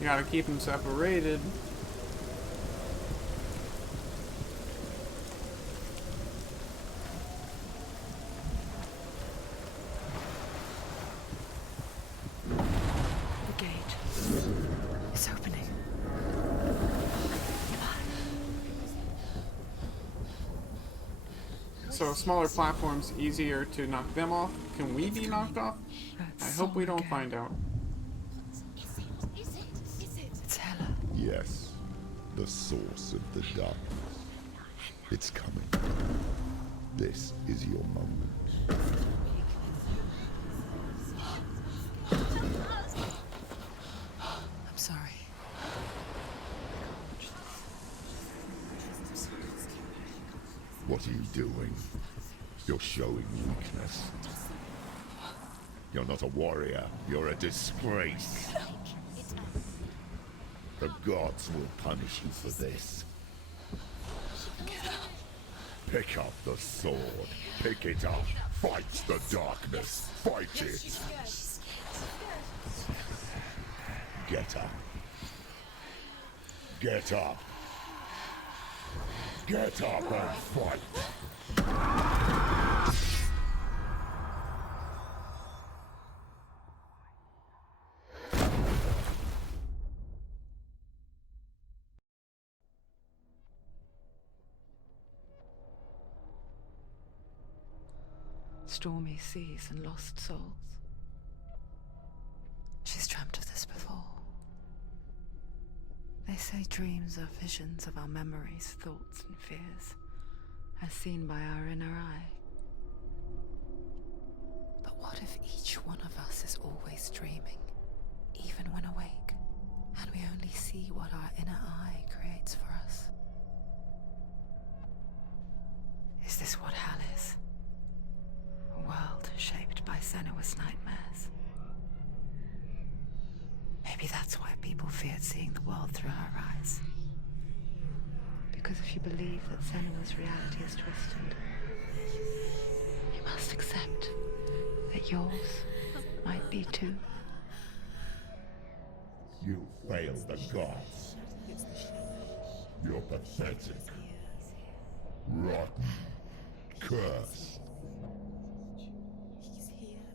You gotta keep them separated. The gate is opening. So smaller platforms, easier to knock them off. Can we be knocked off? I hope we don't find out. It's Hela. Yes, the source of the darkness. It's coming. This is your moment. I'm sorry. What are you doing? You're showing weakness. You're not a warrior. You're a disgrace. The gods will punish you for this. Pick up the sword. Pick it up. Fight the darkness. Fight it. Get up. Get up. Get up and fight. Stormy seas and lost souls. She's dreamt of this before. They say dreams are visions of our memories, thoughts and fears, as seen by our inner eye. But what if each one of us is always dreaming, even when awake, and we only see what our inner eye creates for us? Is this what hell is? A world shaped by Senua's nightmares. Maybe that's why people feared seeing the world through her eyes. Because if you believe that Senua's reality is twisted, you must accept that yours might be too. You failed the gods. You're pathetic. Rotten. Cursed.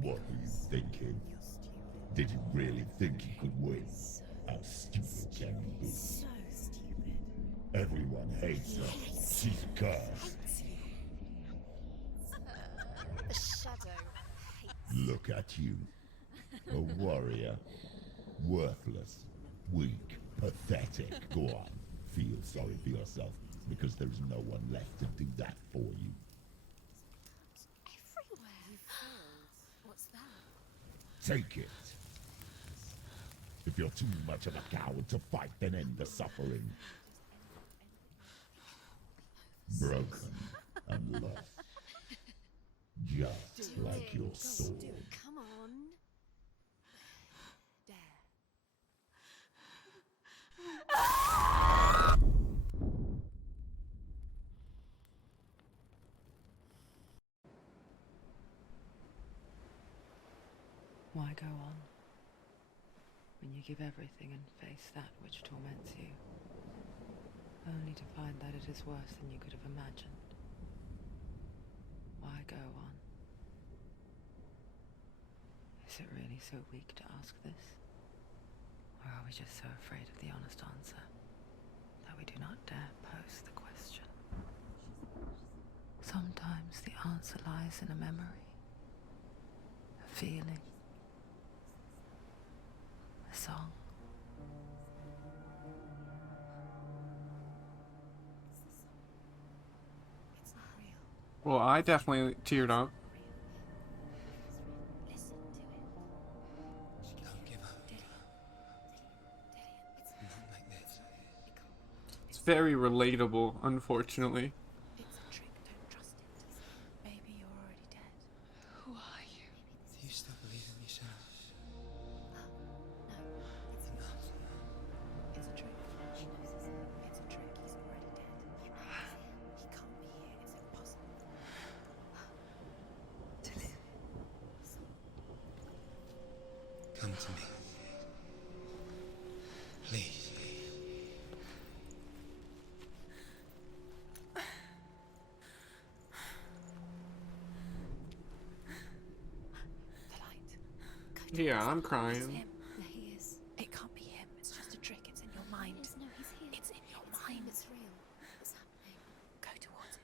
What were you thinking? Did you really think you could win? How stupid can you be? So stupid. Everyone hates her. She's cursed. The shadow hates. Look at you. A warrior. Worthless. Weak. Pathetic. Go on. Feel sorry for yourself, because there's no one left to do that for you. Everywhere. You failed. What's that? Take it. If you're too much of a coward to fight, then end the suffering. Broken and lost. Just like your sword. Come on. Dare. Why go on when you give everything and face that which torments you, only to find that it is worse than you could have imagined? Why go on? Is it really so weak to ask this? Or are we just so afraid of the honest answer that we do not dare pose the question? Sometimes the answer lies in a memory, a feeling, a song. It's not real. Well, I definitely teared up. Listen to it. Don't give up. It's Not like this. It's very relatable, unfortunately. It's a trick. Don't trust it. Maybe you're already dead. Who are you? Do you still believe in yourself? No, it's not. It's a trick. She knows it's a trick. He's already dead. He can't be here. It's impossible. Come to me. Please. The light. Go Yeah, towards I'm it. It's crying. him. There he is. It can't be him. It's just a trick. It's in your mind. No, he's here. It's in your It's mind. him. It's real. What's happening? Go towards it.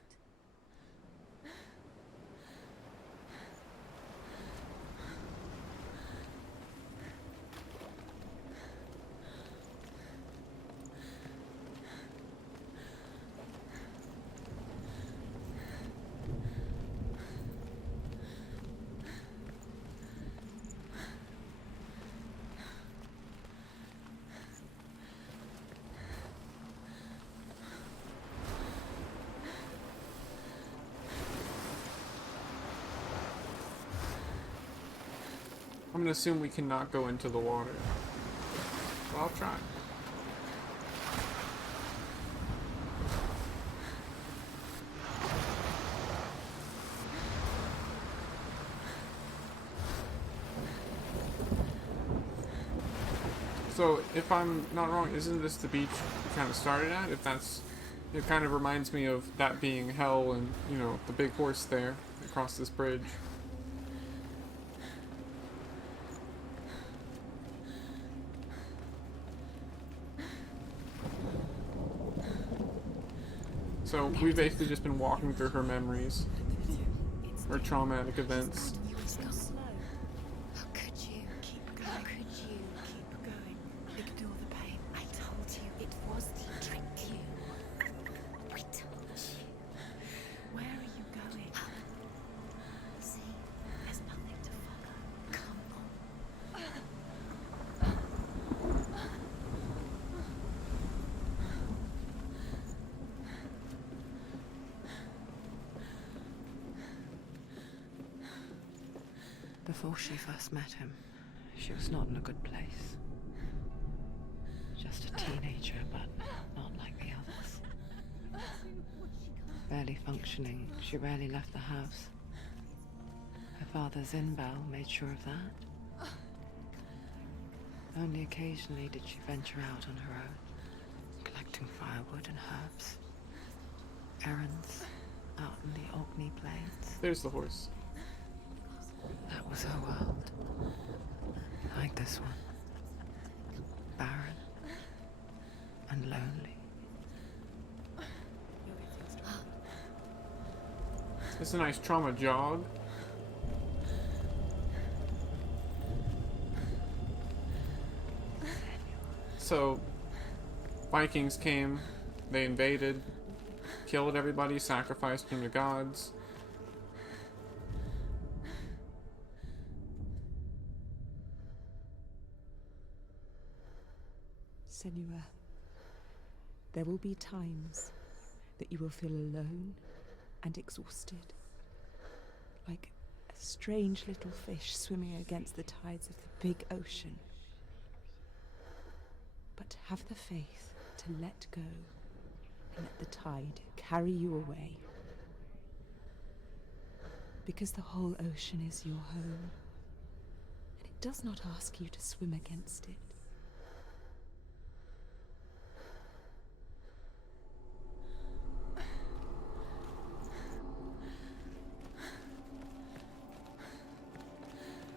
I'm gonna assume we cannot go into the water. Well, I'll try. So, if I'm not wrong, isn't this the beach we kind of started at? If that's... It kind of reminds me of that being hell and, you know, the big horse there across this bridge. So, we've basically just been walking through her memories, her traumatic events. You were so slow. How could you? Keep going. How could you? Keep going. Ignore the pain. I told you it was the trick. I told you. Where are you going? See? There's nothing to follow. Come on. Before she first met him, she was not in a good place. Just a teenager, but not like the others. Barely functioning, she rarely left the house. Her father's in-bell made sure of that. Only occasionally did she venture out on her own, collecting firewood and herbs. Errands out in the Orkney Plains. There's the horse. That was her world. Like this one. Barren and lonely. It's a nice trauma jog. So, Vikings came, they invaded, killed everybody, sacrificed him to gods. Senua, there will be times that you will feel alone and exhausted, like a strange little fish swimming against the tides of the big ocean. But have the faith to let go and let the tide carry you away. Because the whole ocean is your home, and it does not ask you to swim against it.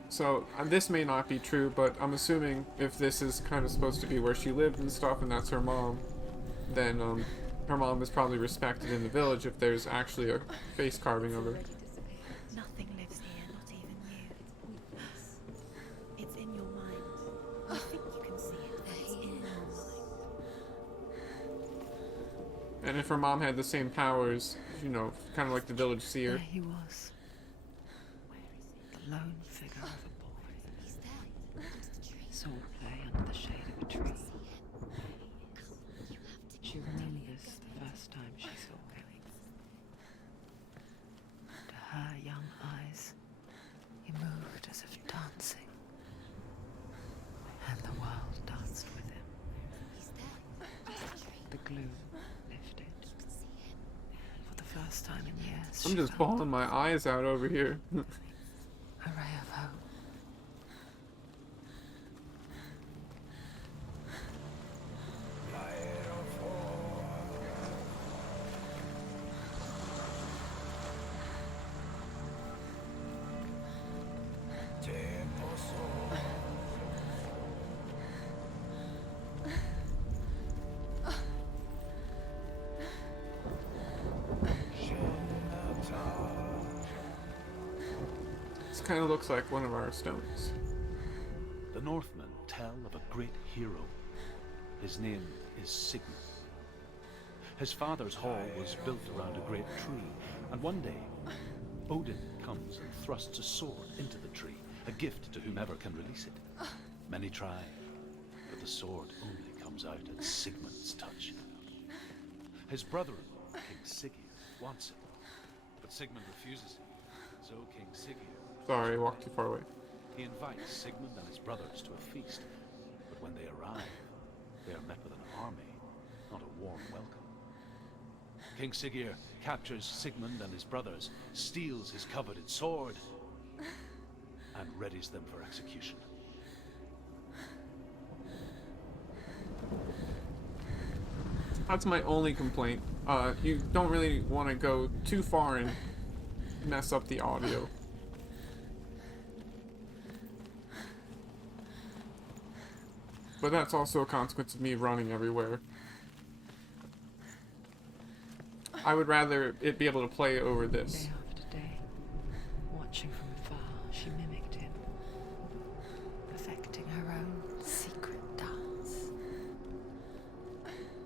So, this may not be true, but I'm assuming if this is kind of supposed to be where she lived and stuff, and that's her mom, then, her mom is probably respected in the village if there's actually a face carving of her. Nothing lives here, not even you. It's in your mind. You think you can see it, but it's in your mind. And if her mom had the same powers, you know, kind of like the village seer. There he was. The lone figure of a boy. He's there. Under the tree. Saw play under the shade of a tree. You have to. She remembers the first time she saw him. To her young eyes, he moved as if dancing. And the world danced with him. He's there. Under the tree. The gloom lifted. You can see him. For the first time in years, I'm she just felt bawling my eyes out over here. a ray of hope. kind of looks like one of our stones. The Northmen tell of a great hero. His name is Sigmund. His father's hall was built around a great tree, and one day, Odin comes and thrusts a sword into the tree, a gift to whomever can release it. Many try, but the sword only comes out at Sigmund's touch. His brother-in-law, King Siggeir, wants it, but Sigmund refuses it. So King Siggeir... Sorry, I walked too far away. He invites Sigmund and his brothers to a feast, but when they arrive, they are met with an army, not a warm welcome. King Siggeir captures Sigmund and his brothers, steals his coveted sword, and readies them for execution. That's my only complaint. You don't really want to go too far and mess up the audio. But that's also a consequence of me running everywhere. I would rather it be able to play over this. Day after day, watching from afar, she mimicked him, perfecting her own secret dance,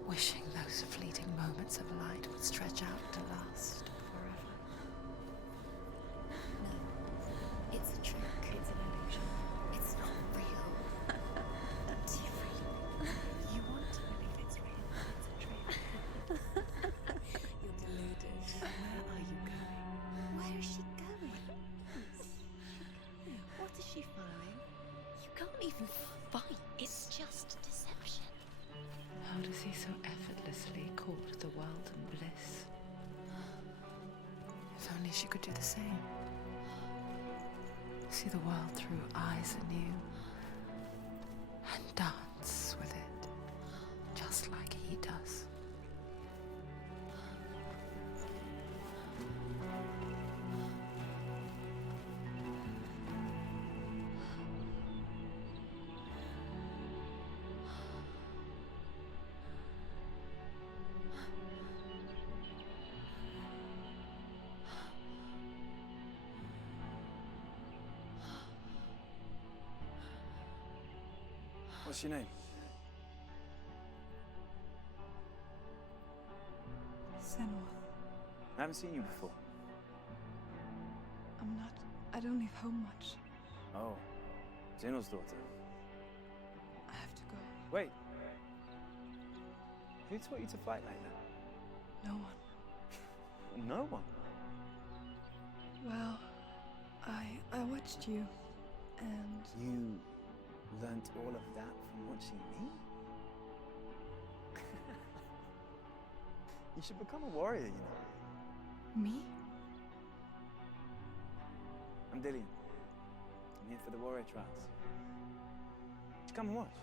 wishing those fleeting moments of light would stretch out to last forever. No, it's a trick. It's an illusion. It's not real. Do you really? You want to believe it's real, but it's a trick. You're deluded. Where are you going? Where is she going? What is she filing? You can't even fight. It's just deception. How does he so effortlessly court the world and bliss? If only she could do the same. See the world through eyes anew and dance with it, just like he does. What's your name? Senua, I haven't seen you before. I'm not. I don't leave home much. Oh, Zenua's daughter. I have to go. Wait. Who taught you to fight like that? No one. No one. Well, I watched you, and You learnt all of that from watching me? You should become a warrior, you know. me? I'm Dillian. I'm here for the warrior trials. Just come and watch.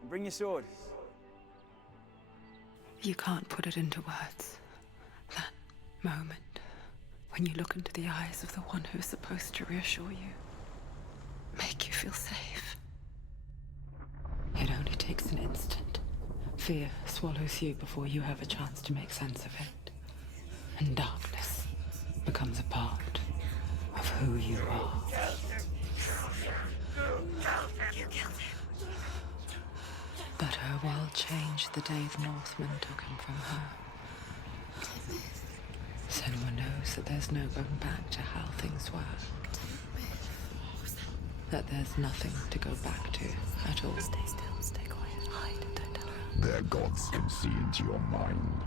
And bring your sword. You can't put it into words. That moment when you look into the eyes of the one who's supposed to reassure you, make you feel safe. It only takes an instant. Fear swallows you before you have a chance to make sense of it. And darkness becomes a part of who you are. But her world changed the day the Northmen took him from her. Senua knows that there's no going back to how things were. That there's nothing to go back to at all. Stay still, stay quiet, hide, don't tell her. Their gods can see into your mind.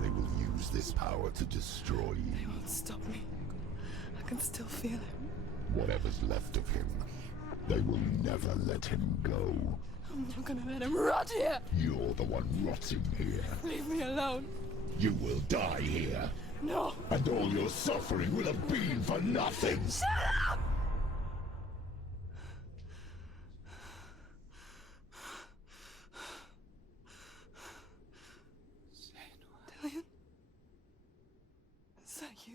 They will use this power to destroy you. They won't stop me. I can still feel him. Whatever's left of him, they will never let him go. I'm not gonna let him rot here. You're the one rotting here. Leave me alone. You will die here. No. And all your suffering will have been for nothing. Shut up! Dillian? Is that you?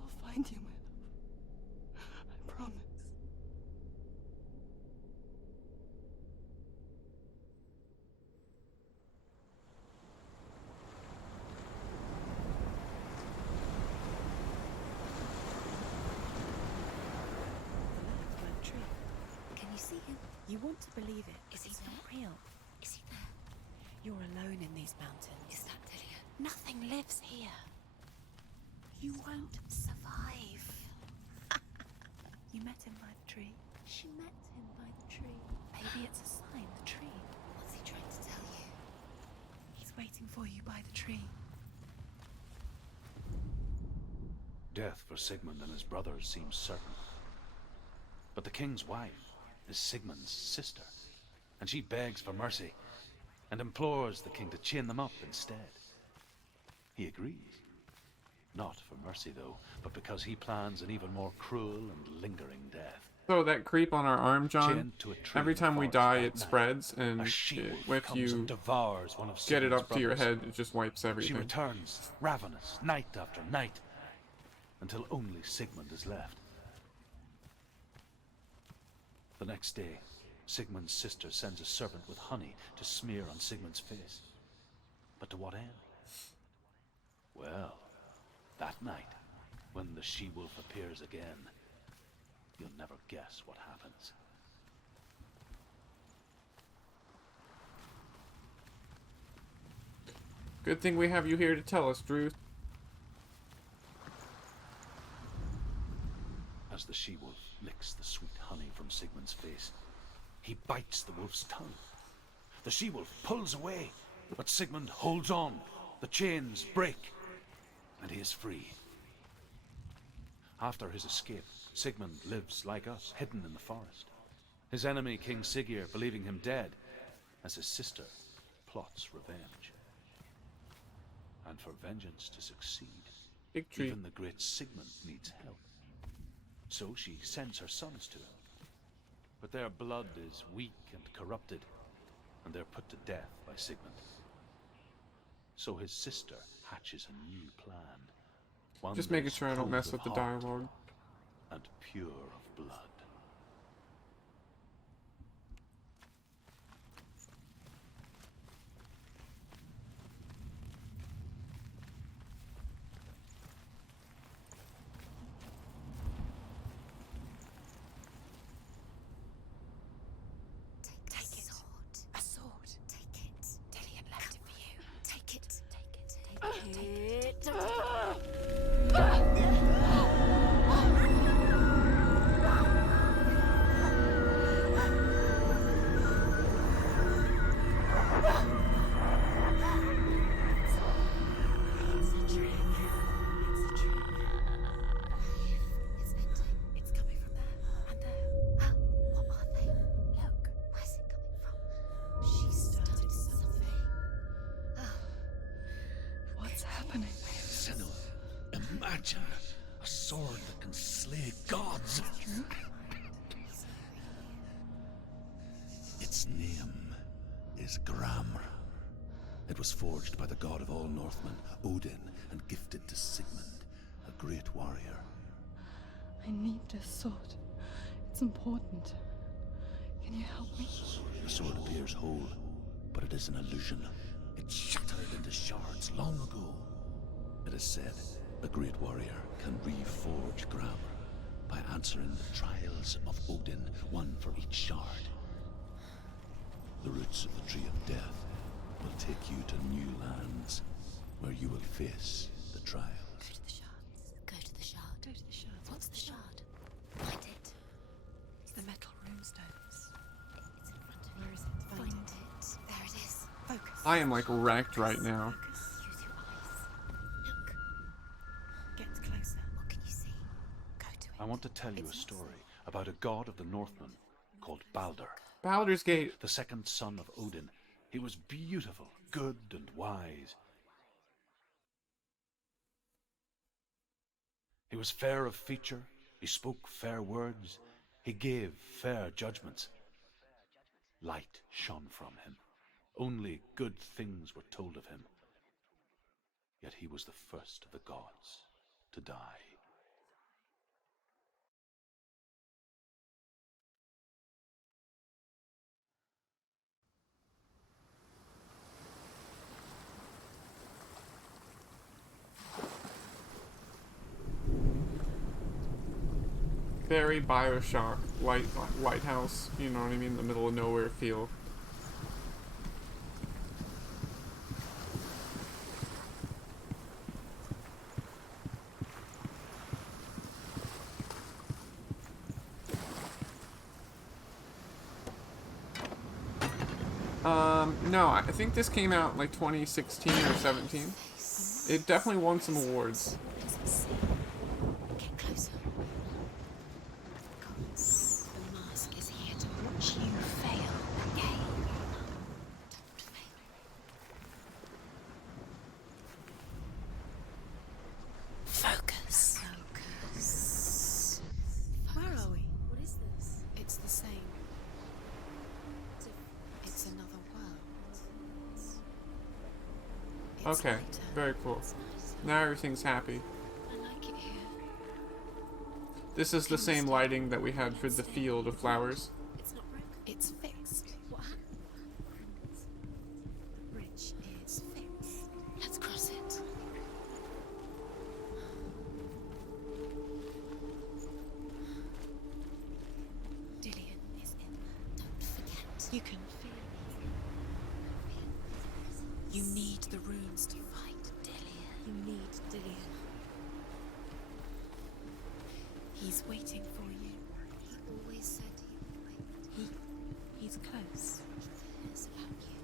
I'll find you, my love. I promise. you see him? You want to believe it. Is he It's there? not real. Is he there? You're alone in these mountains. Is that Dillian? Nothing lives here. You won't survive. You met him by the tree. She met him by the tree. Maybe it's a sign, the tree. What's he trying to tell you? He's waiting for you by the tree. Death for Sigmund and his brothers seems certain. But the king's wife is Sigmund's sister, and she begs for mercy and implores the king to chain them up instead. He agrees. Not for mercy, though, but because he plans an even more cruel and lingering death. So that creep on our arm, John, Chained to a tree every in time the we forest die, that it night, spreads, and a she-wolf if comes you and devours one of get it Sigmund's up to your brothers. head, it just wipes She everything. returns, ravenous, night after night, until only Sigmund is left. The next day, Sigmund's sister sends a servant with honey to smear on Sigmund's face. But to what end? Well, that night, when the she-wolf appears again, you'll never guess what happens. Good thing we have you here to tell us, Drew. As the she-wolf licks the sweet honey from Sigmund's face, he bites the wolf's tongue. The she-wolf pulls away, but Sigmund holds on. The chains break, and he is free. After his escape, Sigmund lives like us, hidden in the forest. His enemy, King Siggeir, believing him dead, as his sister plots revenge. And for vengeance to succeed, Big tree. even the great Sigmund needs help. So she sends her sons to him. But their blood is weak and corrupted, and they're put to death by Sigmund. So his sister hatches a new plan. One Just that making is sure I don't cold mess of with the heart dialogue. and pure of blood. Take it. A sword. Take it. Dillian left it for you. Take it. Take it. Take it. It's a trick. It's a trick. It's ending. It's coming from there and there. What are they? Look. Where's it coming from? She started something. What's happening? Senua, imagine a sword that can slay gods. Its name is Gramr. It was forged by the god of all Northmen, Odin, and gifted to Sigmund, a great warrior. I need this sword. It's important. Can you help me? The sword appears whole, but it is an illusion. It shattered into shards long ago. It is said a great warrior can reforge Gramr by answering the trials of Odin, one for each shard. The roots of the Tree of Death will take you to new lands where you will face the trials. Go to the shards. Go to the shard. Go to the shards. What's the shard? Find it. It's the metal runestones. It's in front of you. Where is it? Find it. There it is. Focus. I am like wrecked right now. Focus. Use your eyes. Look. Get closer. What can you see? Go to it. I want to tell you a story about a god of the Northmen called Baldur, Baldur's Gate. the second son of Odin. He was beautiful, good, and wise. He was fair of feature, he spoke fair words, he gave fair judgments. Light shone from him. Only good things were told of him. Yet he was the first of the gods to die. very Bioshock lighthouse, you know what I mean, the middle of nowhere feel. No, I think this came out like 2016 or 17. It definitely won some awards. Get closer. Gods, the mask is here to watch you fail again. Don't fail. Focus. Focus. Where are we? What is this? It's the same. It's another world. It's Okay, lighter. very cool. Now everything's happy. I like it here. This is the same lighting that we had for the field of flowers. It's not broken. It's fixed. What happened? The bridge is fixed. Let's cross it. Dillian is in there. Don't forget. You can feel it. You need the runes to fight Dillian. You need Dillian. He's waiting for you. He always said he would wait. He's close. He cares about you.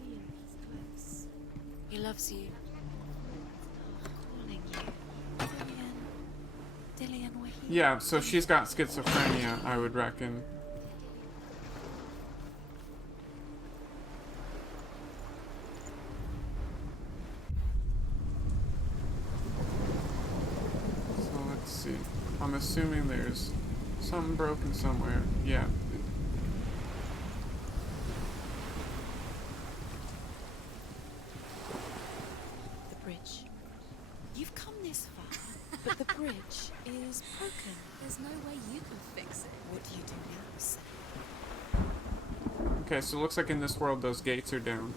Feel he's close. He loves you. Calling you. Dillian, we're here. Yeah, so she's got schizophrenia, I would reckon. So let's see. I'm assuming there's something broken somewhere. Yeah. The bridge. You've come this far, but the bridge is broken. There's no way you can fix it. What do you do now, Sam? Okay, so it looks like in this world those gates are down.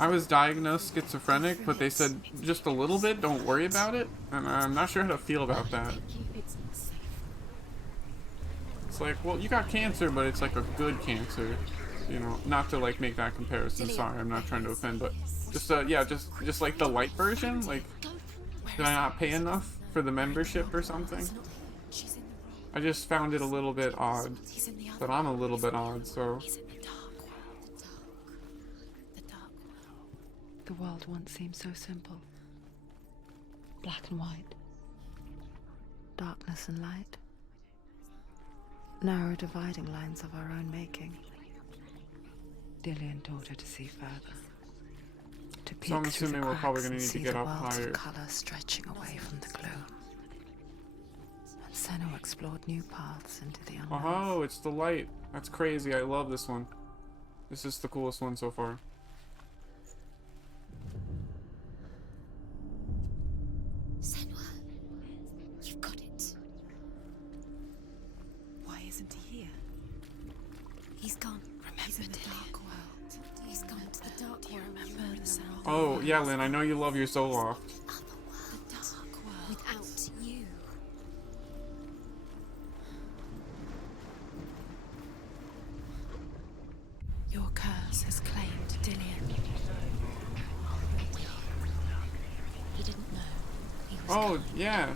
I was diagnosed schizophrenic, but they said just a little bit, don't worry about it. And I'm not sure how to feel about that. It's not safe. It's like, well, you got cancer, but it's like a good cancer. You know, not to like make that comparison. Sorry, I'm not trying to offend, but just yeah, just like the light version. Like, did I not pay enough for the membership or something? She's in the room. I just found it a little bit odd. He's in the other But I'm a little bit odd, so. He's in the dark world. The dark world. The world once seemed so simple. Black and white. Darkness and light. Narrow dividing lines of our own making. Dillian taught her to see further. To peek So I'm through the assuming we're probably cracks gonna and need to see get the up worlds higher. of colour stretching away from the gloom. And Senua explored new paths into the unknown. Oh, it's the light. That's crazy. I love this one. This is the coolest one so far. Senua, you've got it. Why isn't he here? He's gone. He's in the dark world. He's gone to the dark Do you world. remember the sound? Oh, yeah, Lynn, I know you love your Zoloft. Other world. The dark world. Without you. Your curse has claimed Dillian. He didn't know. He was Oh, yeah.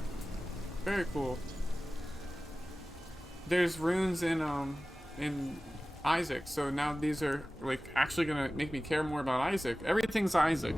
Very cool. There's runes in Isaac, so now these are like actually gonna make me care more about Isaac. Everything's Isaac.